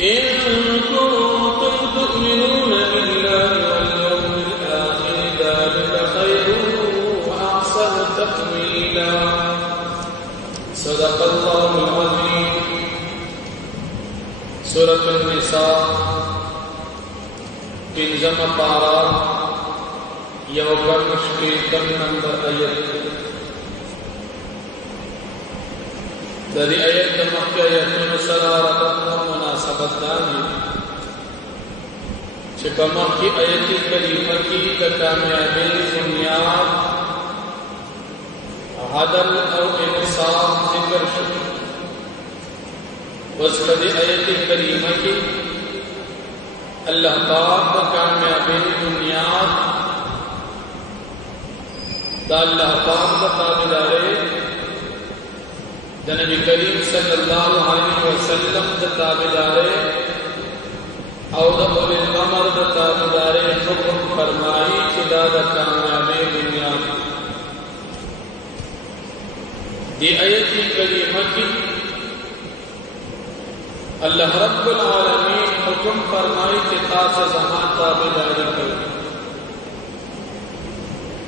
إن كنتم تؤمنون بالله واليوم الآخر ذلك خير وأحسن تأويلا صدق الله العظيم سورة النساء پنځم پارا یو شپږم نمبر آیت د دې آیت د مخکې آیتونو سره راته مناسبت لري چې په مخکې آیت کریمه کې د کامیابی بنیاد عدل او انصاف ذکر شوی اوس په دې آیت کریمه کې الله پاک د کامیابی بنیاد د الله پاک د تابعداري د نبی کریم صلی الله علیه وسلم د تابعداري او د اول الامر د تابعداري حکم فرمایي چې دا د کامیابی بنیاد دی آیت کریمه کې الله رب العالمین حکم فرمایي چې تاسو زما تابعداري کوئ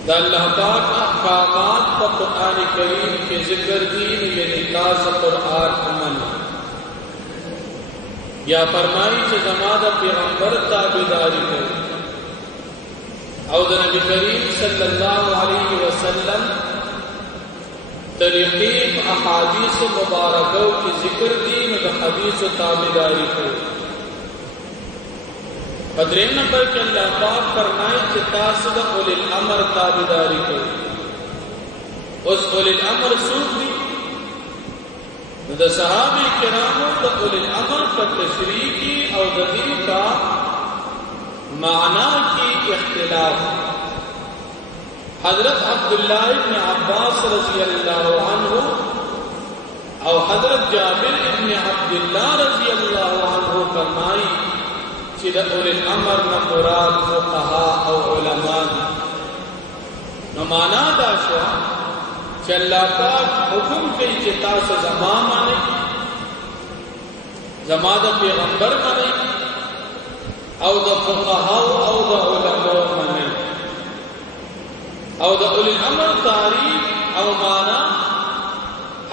دا اللہ پاک احکامات په قرآن کریم کې ذکر دي یعنی تاسو قرآن عمل یا فرمایي چې زما د پیغمبر تابعداري کوئ او د نبی کریم صلی الله علیه وسلم طریقې احادیث مبارکو کې ذکر دي نو د حدیث تابعداري کوئ بدرین نمبر کے اللہ پاک فرمائے کہ تاسو د اولی الامر تابعداری کوئ اس اولی الامر سوق دی د صحابه کرامو د اولی الامر پر تشریح کی او د دین کا معنی کی اختلاف حضرت عبداللہ ابن عباس رضی اللہ عنہ او حضرت جابر ابن عبداللہ رضی اللہ عنہ فرمائی چې د اول الامر نه مراد فقها او علما نو معنا دا شو چې الله پاک حکم کوي چې تاسو زما معنی زما د پیغمبر معنی او د فقها او د علما معنی او د اول الامر تعریف او معنا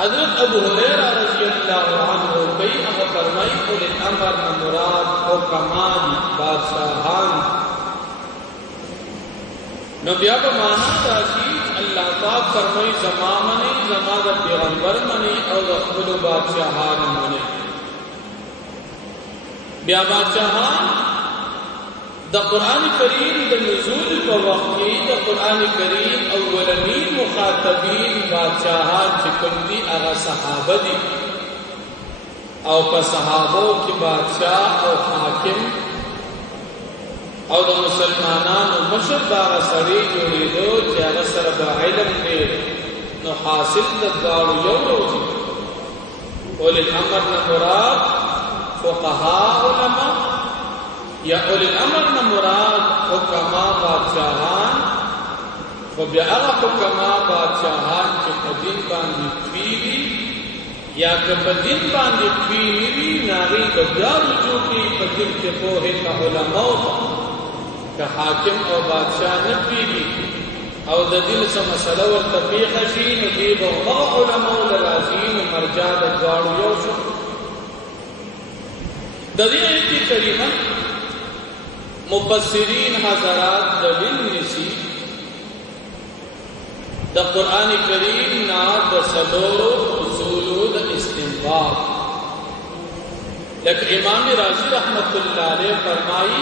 حضرت ابو هريره رضی اللہ عنہ کوئی اب فرمائی اول الامر مراد حکمان بادشاہان نو بیا په معنا دا چې الله پاک فرمائی زما منی زما د پیغمبر منی او د خپل بادشاہان منی بیا بادشاہان د قران کریم د نزول په وخت کې د قران کریم اولنی مخاطبین بادشاہان چې کوم دي هغه صحابه دي او په صحابو کې بادشاہ او حاکم او د مسلمانانو مشر دا سړي جوړېدو چې هغه سره د علم دی نو حاصل د داړو یو روزي اول الامر نه مراد فقها علما یا اول الامر نه مراد حکما بادشاہان خو بیا هغه حکما بادشاہان چې په دین باندې پیږي یا که په دین باندې پیږي ناغي د بیا رجوع کی په دین کې په هغه علماء که حاکم او بادشاہ نه پیږي او د دین څخه مسله ورته پیښه شي نو دی به هغه علماء لازم مرجع د غاړو یو شو د دې ایت کریمه مفسرین حضرات دلیل نشي د قران کریم نا د سلور اصول د استنباط لیکن امام رازی رحمت اللہ علیہ فرمائی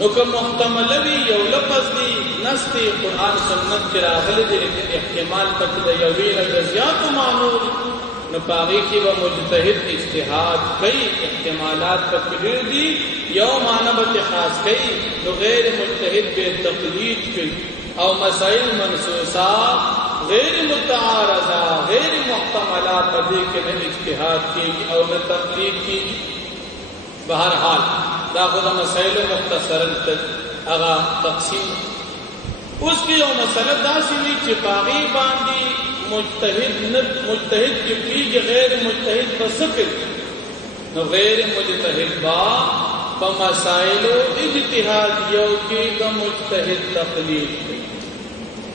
نو که محتمل وي یو لفظ دی نص دی قرآن سنت کې راغلی دی لیکن احتمال پکې د یوې نه د زیاتو معنو نو په هغې کې به مجتهد اجتهاد کوي احتمالات پکې ډېر دي یو معنی به خاص کوي نو غیر مجتهد به تقلید کوي او مسائل منصوصه غیر متعارضه غیر محتمله په دې کې نه اجتهاد کېږي او نه تقلید کېږي بہرحال دا خود مسائل مختصرا اغا تقسیم اس کی یو مسئلہ دا سوی چې باغی باندې مجتہد کی کیږي غیر مجتہد بسکر نو غیر مجتہد با بمسائل اجتهادیو کې د مجتہد تقلید کوي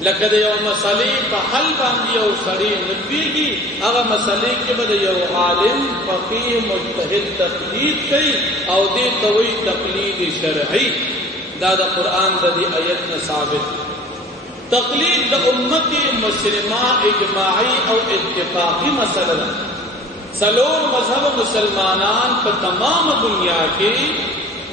لکه د یو مسئلې په حل باندې یو سړی نپوهېږي هغه مسئلې کې به د یو عالم فقیه مجتهد تقلید کوي او دې ته وایي تقلید شرعي دا د قرآن د دې آیت نه ثابت تقلید د امت مسلمه اجماعي او اتفاقی مسئله ده څلور مذهب مسلمانان په تمام دنیا کې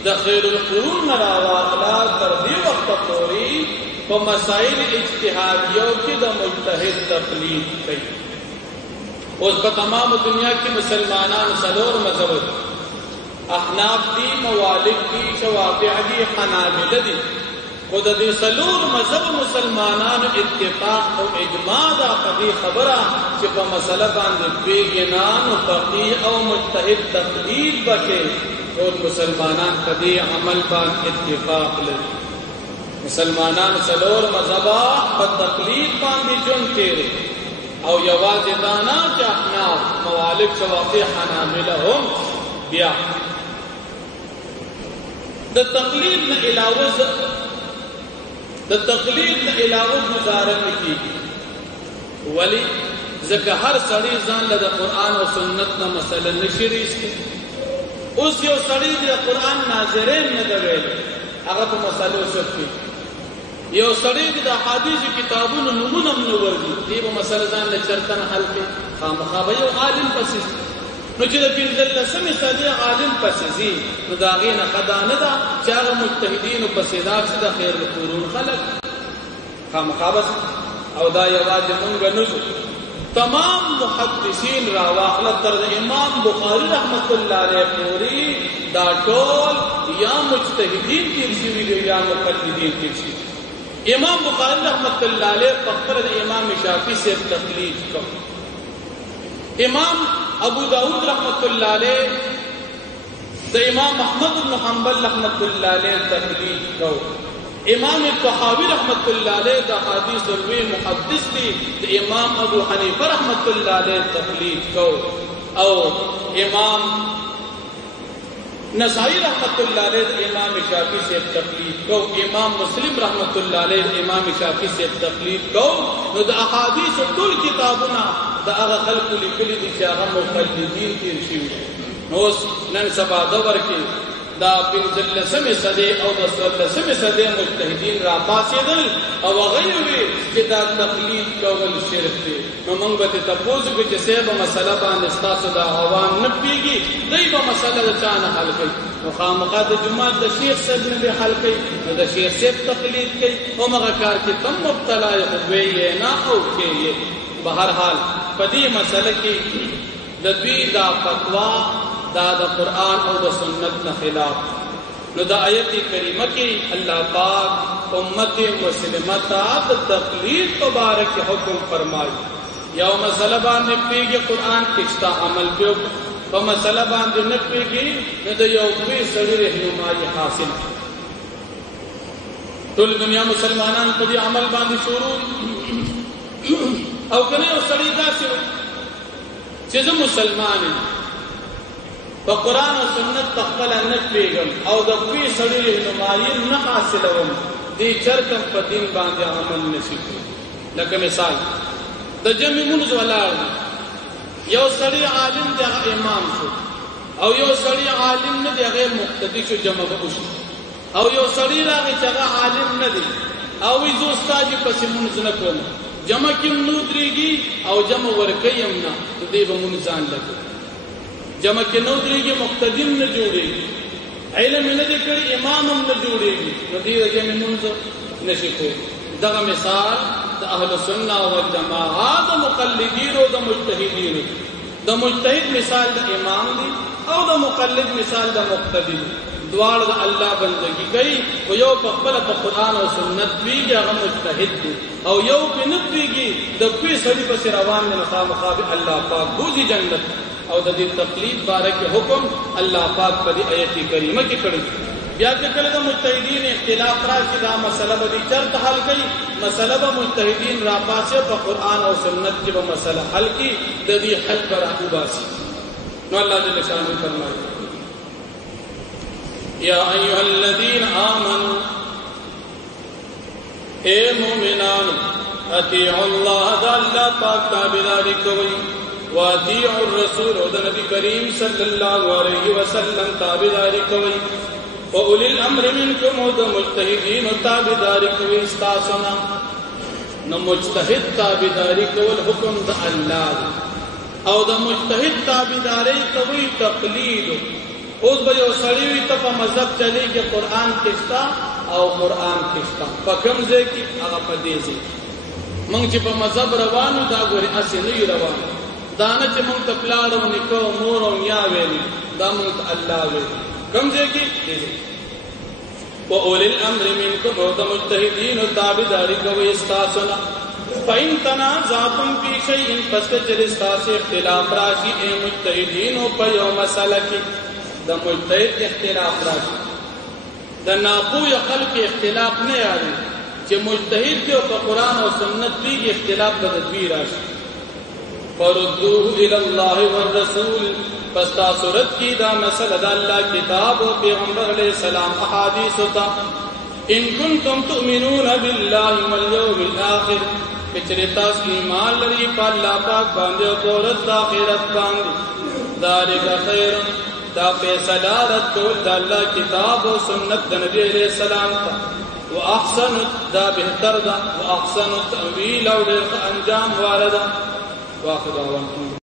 د خیر القرون نه راواخلا تر دې وخته پورې په مسائل اجتهادیو کې د مجتهد تقلید کوي اوس په تمام دنیا کې مسلمانان څلور مذهب احناف دي موالک دي شوافع دي حنابلة دي خود دې څلور مذهب مسلمانانو اتفاق او اجماع دا په دې خبره چې په مسله باندې بیګنان او فقيه او مجتهد تقلید وکړي او مسلمانان په دې عمل باندې اتفاق لري مسلمانان څلور مذهبا په تقلید باندې ژوند کوي او یوازې دا نه چې احناف موالک شوافع حنابلة هم بیا د تقلید نه علاوه گزاره نه کیږي ولی ځکه هر سړی ځان له قرآن او سنت نه مسله نشي ریسي اوس یو سړی د قرآن ناظرین نه دی ویل هغه په مسلو شکی یو سړی د احادیث کتابونو نمونه ورغی دی په مسله ځان له چرته حل کې خامخا به یو عالم پسې نو چې د پنځلسمې صدۍ عالم پسې ځي نو د هغې نه ښه دا نه ده چې هغه مجتهدینو پسې دا چې د خیر القرون خلک خامخا بس او دا یوازې مونږ نه ځو تمام محدثین راواخله تر د امام بخاري رحمت الله علیه پورې دا ټول یا مجتهدین تیر شوي دي یا مقلدین تیر شوي امام بخاری رحمت اللہ علیہ فخر امام شافعی سے تقلید کو امام ابو داود رحمت اللہ علیہ دا امام احمد بن حنبل رحمت اللہ علیہ تقلید کو امام طحاوی رحمت اللہ علیہ دا حدیث الوی محدث دی دا امام ابو حنیفہ رحمت اللہ علیہ تقلید کو او امام نسائی رحمت اللہ علیہ امام شافعی سے تقلید کو امام مسلم رحمت اللہ علیہ امام شافعی سے تقلید کو نو دا احادیث ټول کتابونه دا هغه خلق لیکلي دي چې هغه مقلدین تیر شوي نو نن سبا دور کې دا پنځلسمې صدۍ او د څوارلسمې صدۍ مجتهدین را پاڅېدل او هغه ویل چې دا تقلید کول شرک دی نو موږ به تپوس وکړو چې صاحب مسله باندې ستاسو د عوام نه پوهېږي دوی به مسله د چا نه حل کوي نو خامخا د جومات د شیخ صاحب نه به حل کوي نو د شیخ صاحب تقلید کوي همغه کار کې تم مبتلا یې خو یې نه او کې بهرحال په دې مسله کې د دوی دا فتوا دا د قرآن او د سنت نه خلاف نو دا آیت کریمه کې الله پاک امت مسلمه ته د تقلید مبارک حکم فرمایي یو مسله باندې پیږي قرآن کې شته عمل کوي په مسله باندې نه پیږي نو د یو بې سړي رهنمایي حاصل ټول دنیا مسلمانان په دې عمل باندې شروع او کنه یو سړی داسې چې زه مسلمان یم په قرآن او سنت تخپل نه پیږم او د کوي سړي رهنمایي نه حاصلوم دې چرته په دین باندې عمل نشي لکه مثال د جمع منځ ولاړ یو سړی عالم دی امام شو او یو سړی عالم نه دی هغه مقتدی شو جمع وشو او یو سړی راغی چې هغه عالم نه دی او وی زو استاد پسې منځ نه کوم جمع کې نو درېږي او جمع ورکیم نه دې به مونږ ځان لګو جمع کې نو درېږي مقتدی نه جوړېږي علم نه دي کړی امام هم نه جوړيږي نو دې وجه نه مونږ نشي کوي دا مثال د اهل سنت والجماعه د مقلدین او د مجتهدین د مجتهد مثال د امام دی او د مقلد مثال د مقتدی دواړه د الله بندگی کوي او یو په خپل په قران او سنت پیږي هغه مجتهد دی او یو په نه پیږي د کوی سړي په روان نه مخابه الله پاک دوی جنت او د دې تقلید باره کې حکم الله پاک په دې آیت کریمه کې کړی بیا چې کله د مجتهدین اختلاف راشي دا مسله به چرته حل کوي مسله به مجتهدین را پاسه په قران او سنت کې به مسله حل کی د دې حل پر اباسي نو الله جل شانه فرمایي یا ایها الذین آمنوا اے مومنان اطیعوا الله د الله پاک تابعداري کوئ واطیعوا الرسول د نبی کریم صلی الله علیه وسلم تابعداري کوئ واولی الامر منکم د مجتهدین تابعداري کوئ استاسنا نو مجتهد تابعداري کول حکم د الله او د مجتهد تابعداري کوي تقلید اوس به یو سړی وي ته په مذهب چلیږي قران کښتا او قران کښتا په کوم ځای کې هغه په دې ځای مونږ چې په مذهب روانو دا ګوري اسی نه روان دا نه چې مونږ ته پلار او نیکو مور او یا ویلي دا مونږ ته الله ویلي کوم ځای کې دې واولی الامر منکم او د مجتهدین تابعداري کوي استاسنا فإن تنازعتم في شيء فاستجر استاس اختلاف راشي اے مجتهدین او په یو مسله کې د مجتهد اختلاف راشي د ناپوه خلق اختلاف نه یاري چې مجتهد کې او په قران او سنت کې اختلاف د تدبیر راشي فردوه الى الله والرسول پستا صورت کی دا مسئلہ دا اللہ کتاب و پیغمبر علیہ السلام احادیث ہوتا ان کنتم تؤمنون باللہ والیوم الاخر پچرتاس ایمان لری پا اللہ پاک باندے و پورت دا خیرت باندے دارگا خیر دا فیصلہ رد کول دا اللہ کتاب و سنت دا نبی علیہ السلام تا و احسن دا بہتر دا و احسن تأویل و انجام واردا واخد آوان